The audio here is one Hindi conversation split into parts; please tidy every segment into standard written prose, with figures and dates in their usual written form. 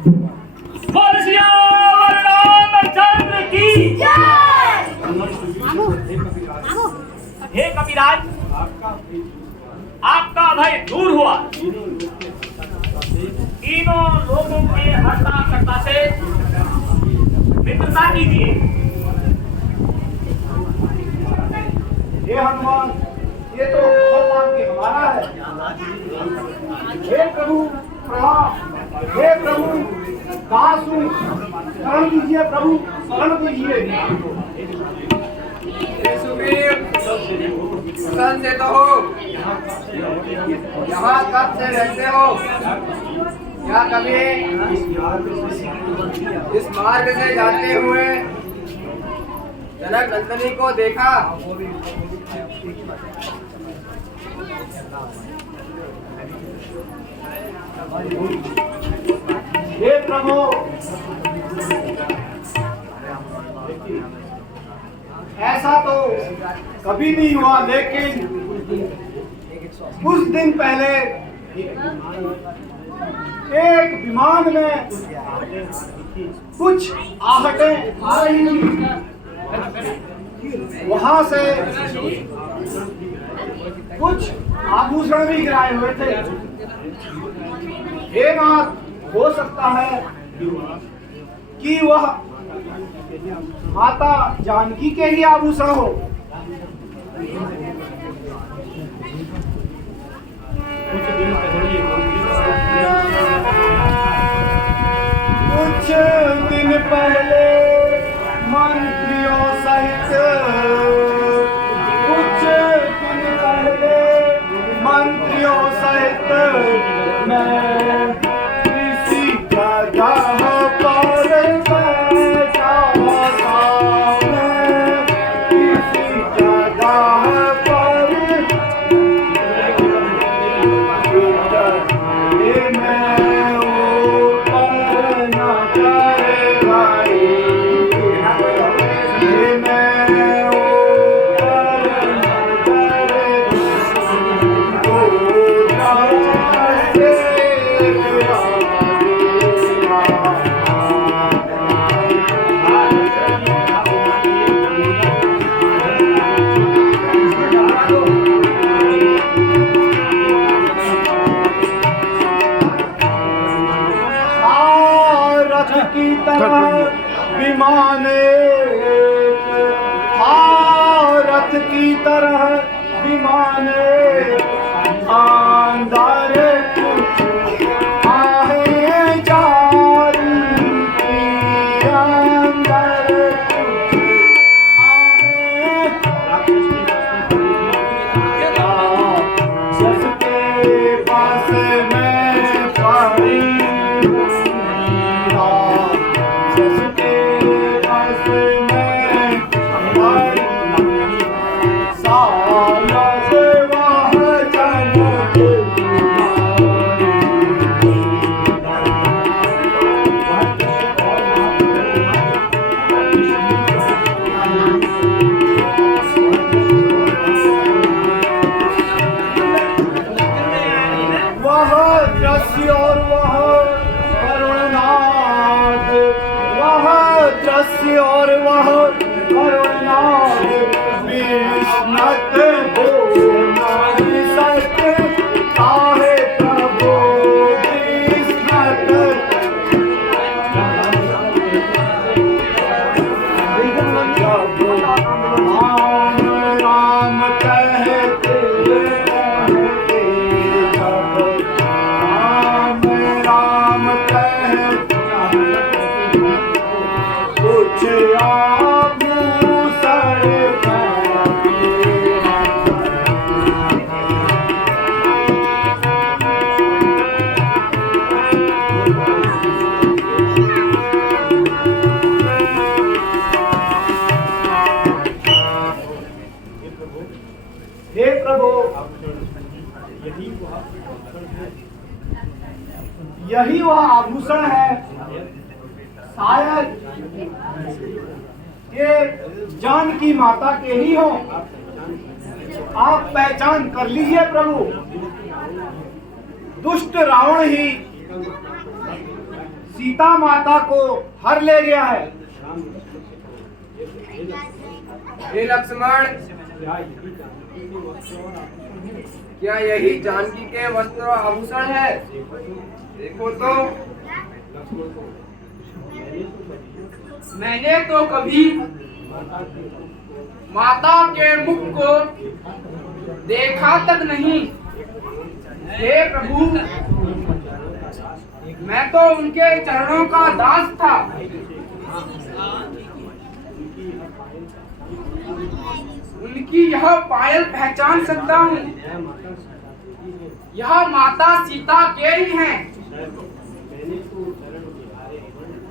बोल सियावर रामचंद्र की जय। हे कपिराज, आपका भय दूर हुआ। तीनों लोगों के हर्ता कर्ता से मित्रता कीजिए। हे हनुमान, ये तो भगवान के हमारा है। हे प्रभु प्रणाम। हे प्रभु दासु शरण कीजिए। प्रभु शरण कीजिए। सुग्रीव, संत हो, यहाँ कब से रहते हो? क्या कभी इस मार्ग से जाते हुए जनक नंदनी को देखा? हे प्रभु, ऐसा तो कभी नहीं हुआ, लेकिन कुछ दिन पहले एक विमान में कुछ आहटें आ रही थी। वहां से कुछ आभूषण भी गिराए हुए थे। हे नाथ, हो सकता है कि वह माता जानकी के ही आभूषण हो। कुछ दिन पहले मंत्रियों सहित, कुछ दिन पहले मंत्रियों सहित मैं किसी जगह पर बैठा था। मैं किसी जगह पर मैं ऊपर न करे भाई। मैं ऊपर न करे रथ की तरह विमाने, रथ की तरह विमाने अंदर कुछ आहे जारी की, अंदर कुछ आहे जिसके पास मैं पड़ी, और वह करुणनाथ, वह दृश्य और वह करुणनाथ विस्मत हो नहीं सकते। काहे प्रभु विस्मत, राम राम कहते हे प्रभु, यही वह आभूषण है। शायद ये जानकी माता के ही हो। आप पहचान कर लीजिए प्रभु। दुष्ट रावण ही सीता माता को हर ले गया है। हे लक्ष्मण, क्या यही जानकी के वस्त्र और आभूषण है? देखो तो। मैंने तो कभी माता के मुख को देखा तक नहीं। हे प्रभु, मैं तो उनके चरणों का दास था। उनकी यह पायल पहचान सकता हूँ। यह माता सीता के ही हैं।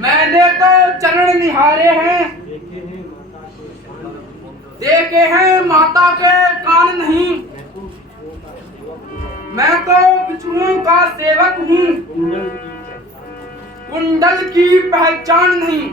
मैंने तो चरण निहारे हैं, देखे हैं माता के कान नहीं। मैं तो बिच्छुओं का सेवक हूँ, कुंडल की पहचान नहीं।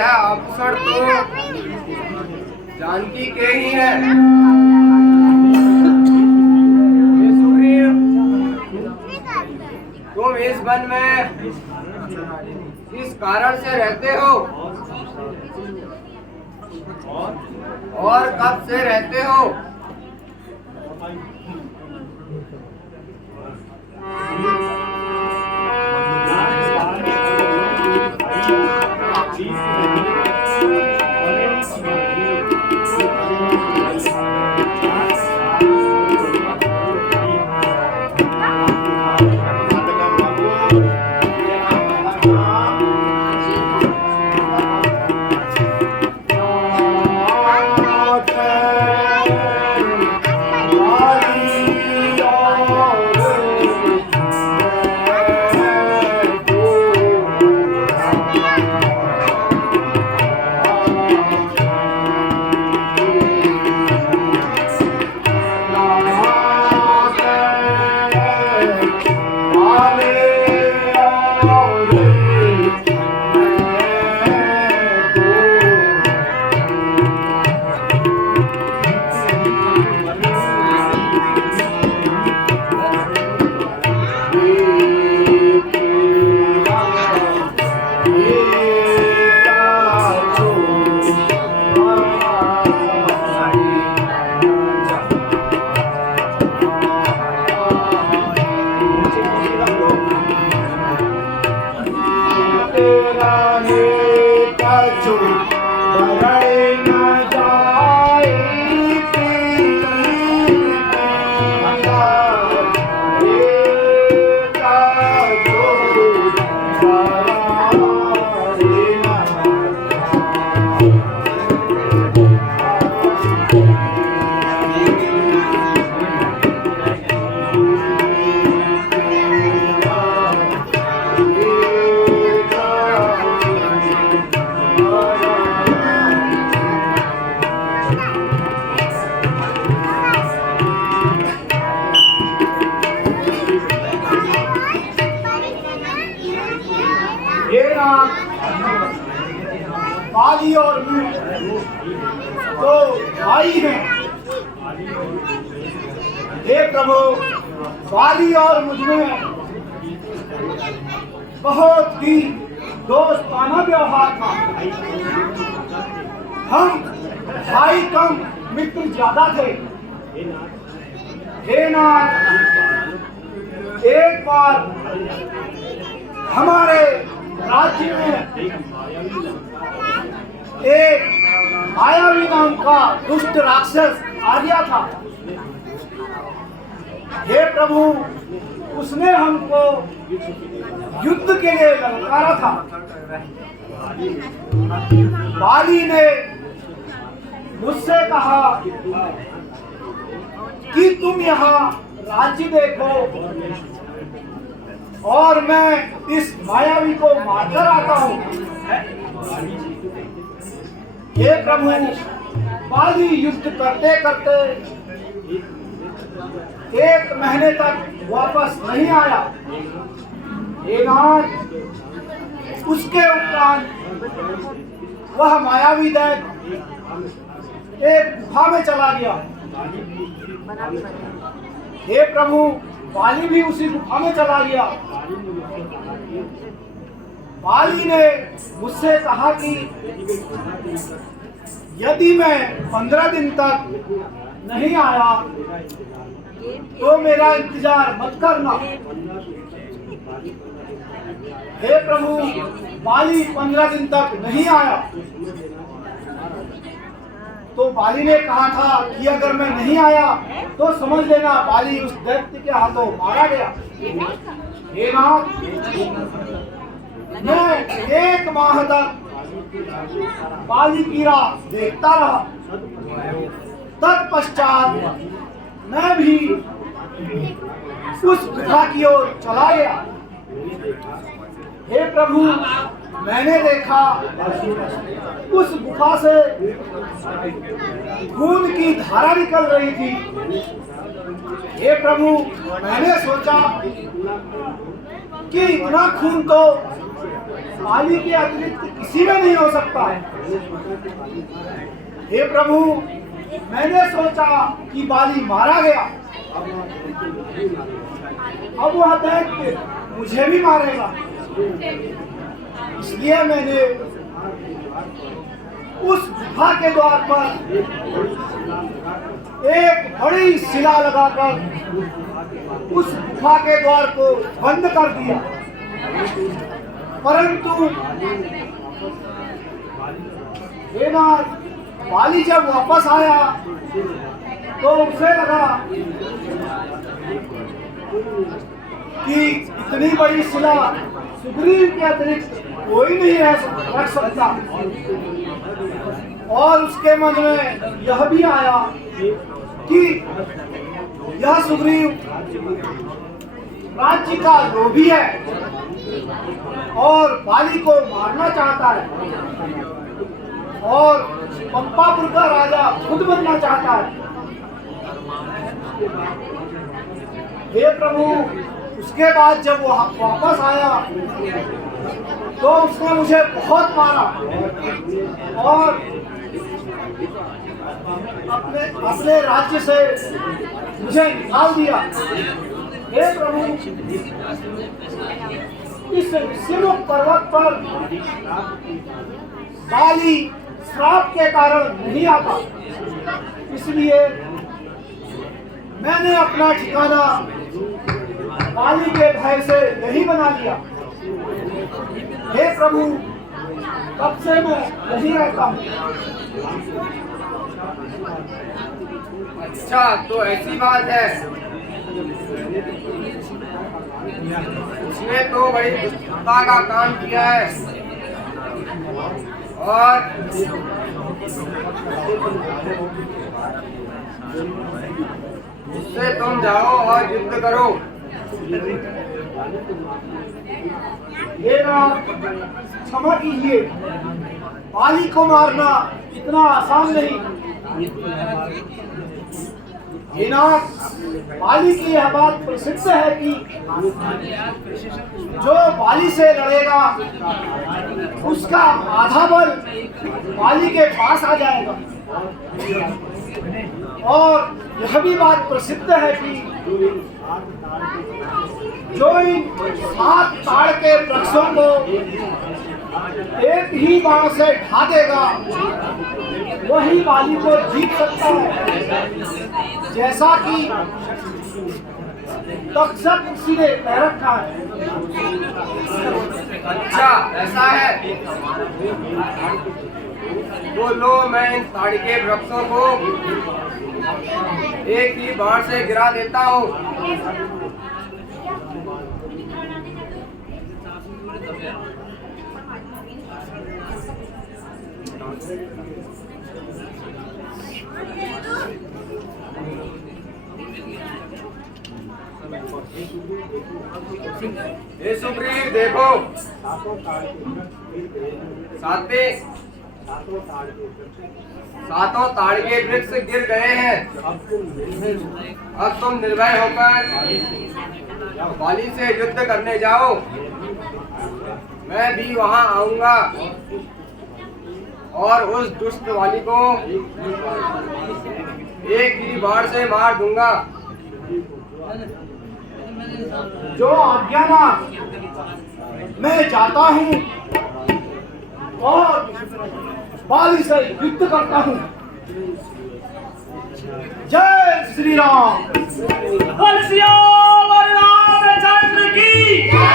आभूषण तो जानकी के ही है। हे सुग्रीव, तुम इस वन में किस कारण से रहते हो और कब से रहते हो? जो बरड़ न जाए बाली और मीत तो भाई हैं। हे प्रभु, बाली और मुझमें बहुत ही दोस्ताना व्यवहार था। हम भाई कम मित्र ज्यादा थे। हे नाथ, एक बार हमारे राज्य में एक मायावी नाम का दुष्ट राक्षस आ गया था। हे प्रभु, उसने हमको युद्ध के लिए ललकारा था। बाली ने मुझसे कहा कि तुम यहाँ राज्य देखो और मैं इस मायावी को मारकर आता हूँ। हे प्रभु, बाली युद्ध करते करते 1 महीने तक वापस नहीं आया। हे नाथ, उसके उपरांत वह मायावी दैत्य एक गुफा में चला गया। हे प्रभु, बाली भी उसी गुफा में चला गया। बाली ने मुझसे कहा कि यदि मैं 15 दिन तक नहीं आया तो मेरा इंतजार मत करना। हे प्रभु, बाली 15 दिन तक नहीं आया तो बाली ने कहा था कि अगर मैं नहीं आया तो समझ लेना बाली उस दैत्य के हाथों मारा गया। हे नाथ, मैं 1 माह तक बाली की राह देखता रहा। तत्पश्चात मैं भी उस गुफा की ओर चला गया। हे प्रभु, मैंने देखा उस गुफा से खून की धारा निकल रही थी। हे प्रभु, मैंने सोचा कि इतना खून तो बाली के अतिरिक्त किसी में नहीं हो सकता है। हे प्रभु, मैंने सोचा कि बाली मारा गया, अब वह दैत्य मुझे भी मारेगा। इसलिए मैंने उस गुफा के द्वार पर एक बड़ी शिला लगाकर उस गुफा के द्वार को बंद कर दिया। परंतु हे नाथ, बाली जब वापस आया तो उसे लगा कि इतनी बड़ी शिला सुग्रीव के अतिरिक्त कोई नहीं रख सकता। और उसके मन में यह भी आया कि यह सुग्रीव राज्य का लोभी है और बाली को मारना चाहता है और पंपापुर का राजा खुद बनना चाहता है। हे प्रभु, उसके बाद जब वो वापस आया तो उसने मुझे बहुत मारा और अपने राज्य से मुझे निकाल दिया। हे प्रभु, इस सिमुख पर्वत पर बाली श्राप के कारण नहीं आता, इसलिए मैंने अपना ठिकाना बाली के भय से यही बना लिया। हे प्रभु, तब से मैं यही रहता हूँ। अच्छा, तो ऐसी बात है। उसने तो बड़ी दुष्टता का काम किया है और उससे तुम जाओ और युद्ध करो। हे नाथ, क्षमा कीजिए, बाली को मारना इतना आसान नहीं। हे नाथ, बाली की यह बात प्रसिद्ध है कि जो बाली से लड़ेगा उसका आधा बल बाली के पास आ जाएगा। और यह भी बात प्रसिद्ध है कि जो इन 7 ताड़ के वृक्षों को एक ही बाण से ढा देगा वही बाली को जीत सकता है, जैसा कि तक्षक ऋषि ने कह रखा है। अच्छा, ऐसा है। तो लो, मैं इन ताड़ के वृक्षों को एक ही बाण से गिरा देता हूँ। ये सुग्रीव देखो, सातों ताड़ के वृक्ष गिर गए हैं। अब तुम निर्भय होकर बाली से युद्ध करने जाओ। मैं भी वहां आऊंगा और उस दुष्ट वाली को एक ही बाण से मार दूंगा। जो आज्ञा नाथ, मैं जाता हूँ और बाली से युद्ध करता हूँ। जय श्री राम। बोल सियावर रामचंद्र की जय।